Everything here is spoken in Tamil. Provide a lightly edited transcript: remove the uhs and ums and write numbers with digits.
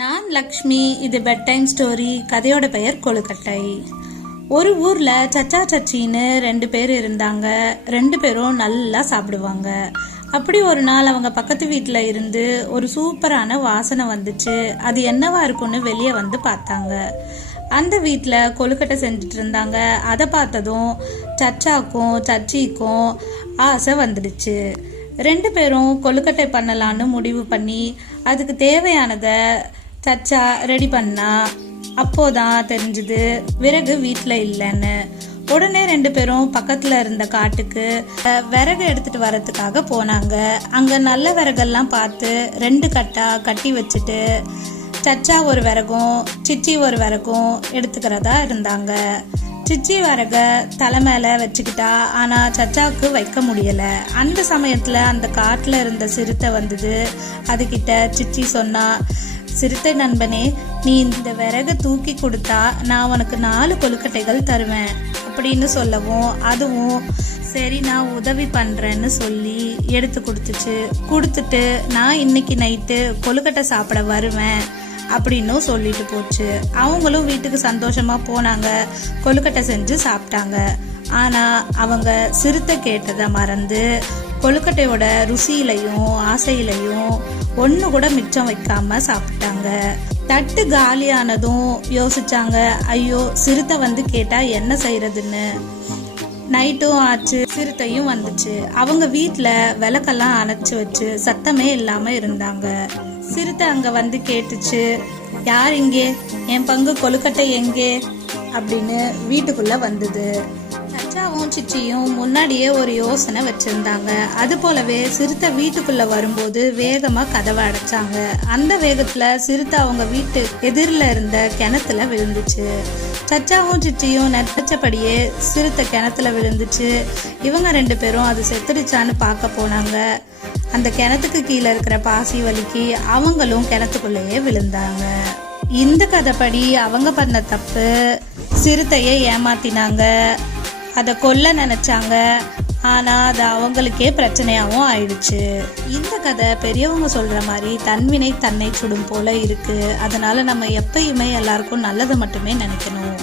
நான் லக்ஷ்மி. இது பெட் டைம் ஸ்டோரி. கதையோட பெயர் கொழுக்கட்டை. ஒரு ஊர்ல சச்சா சச்சின்னு 2 பேர் இருந்தாங்க. 2 பேரும் நல்லா சாப்பிடுவாங்க. அப்படி ஒரு நாள் அவங்க பக்கத்து வீட்டுல இருந்து ஒரு சூப்பரான வாசனை வந்துச்சு. அது என்னவா இருக்கும்னு வெளியே வந்து பார்த்தாங்க. அந்த வீட்டுல கொழுக்கட்டை செஞ்சுட்டு இருந்தாங்க. அதை பார்த்ததும் சச்சாக்கும் சச்சிக்கும் ஆசை வந்துடுச்சு. 2 பேரும் கொழுக்கட்டை பண்ணலான்னு முடிவு பண்ணி அதுக்கு தேவையானதை சச்சா ரெடி பண்ணா. அப்போதான் தெரிஞ்சது விறகு வீட்டுல இல்லைன்னு. உடனே 2 பேரும் பக்கத்துல இருந்த காட்டுக்கு விறகு எடுத்துட்டு வரதுக்காக போனாங்க. அங்க நல்ல விறகெல்லாம் பார்த்து 2 கட்டா கட்டி வச்சுட்டு சச்சா ஒரு விறகும் சிச்சி ஒரு விறகும் எடுத்துக்கிறதா இருந்தாங்க. சிச்சி விறக தலை மேல வச்சுக்கிட்டா. ஆனா சச்சாவுக்கு வைக்க முடியல. அந்த சமயத்துல அந்த காட்டுல இருந்த சிறுத்தை வந்தது. அதுகிட்ட சிச்சி சொன்னா, சிறுத்தை நண்பனே, நீ இந்த விறக தூக்கி கொடுத்தா நான் உனக்கு 4 கொழுக்கட்டைகள் தருவேன் அப்படின்னு சொல்லவும், அதுவும் சரி நான் உதவி பண்றேன்னு சொல்லி எடுத்து கொடுத்துட்டு நான் இன்னைக்கு நைட்டு கொழுக்கட்டை சாப்பிட வருவேன் அப்படின்னு சொல்லிட்டு போச்சு. அவங்களும் வீட்டுக்கு சந்தோஷமா போனாங்க. கொழுக்கட்டை செஞ்சு சாப்பிட்டாங்க. ஆனா அவங்க சிறுத்தை கேட்டதை மறந்து கொழுக்கட்டையோட ருசியிலையும் ஆசையிலையும் ஒண்ணு கூட மிச்சம் வைக்காம சாப்பிட்டாங்க. தட்டு காலியானதும் யோசிச்சாங்க, ஐயோ சிறுத்தை வந்து கேட்டா என்ன செய்யறதுன்னு. நைட்டும் ஆச்சு, சிறுத்தையும் வந்துச்சு. அவங்க வீட்டுல விளக்கெல்லாம் அணைச்சு வச்சு சத்தமே இல்லாம இருந்தாங்க. சிறுத்தை அங்க வந்து கேட்டுச்சு, யார் இங்கே, என் பங்கு கொழுக்கட்டை எங்கே அப்படின்னு வீட்டுக்குள்ள வந்தது. சச்சாவும் சிச்சியும் முன்னாடியே ஒரு யோசனை வச்சிருந்தாங்க. அது போலவே சிறுத்தை வீட்டுக்குள்ள வரும்போது வேகமா கதவை அடைச்சாங்க. அந்த வேகத்துல சிறுத்தை அவங்க வீட்டு எதிரில இருந்த கிணத்துல விழுந்துச்சு. சச்சாவும் சிச்சியும் நினைச்சபடியே சிறுத்தை கிணத்துல விழுந்துச்சு. இவங்க 2 பேரும் அது செத்துடுச்சான்னு பார்க்க போனாங்க. அந்த கிணத்துக்கு கீழே இருக்கிற பாசி வலிக்கு அவங்களும் கிணத்துக்குள்ளேயே விழுந்தாங்க. இந்த கதைப்படி அவங்க பண்ண தப்பு, சிறுத்தையை ஏமாத்தினாங்க, அதை கொல்ல நினைச்சாங்க. ஆனா அது அவங்களுக்கே பிரச்சனையாவும் ஆயிடுச்சு. இந்த கதை பெரியவங்க சொல்ற மாதிரி தன்வினை தன்னை சுடும் போல இருக்கு. அதனால நம்ம எப்பயுமே எல்லாருக்கும் நல்லதை மட்டுமே நினைக்கணும்.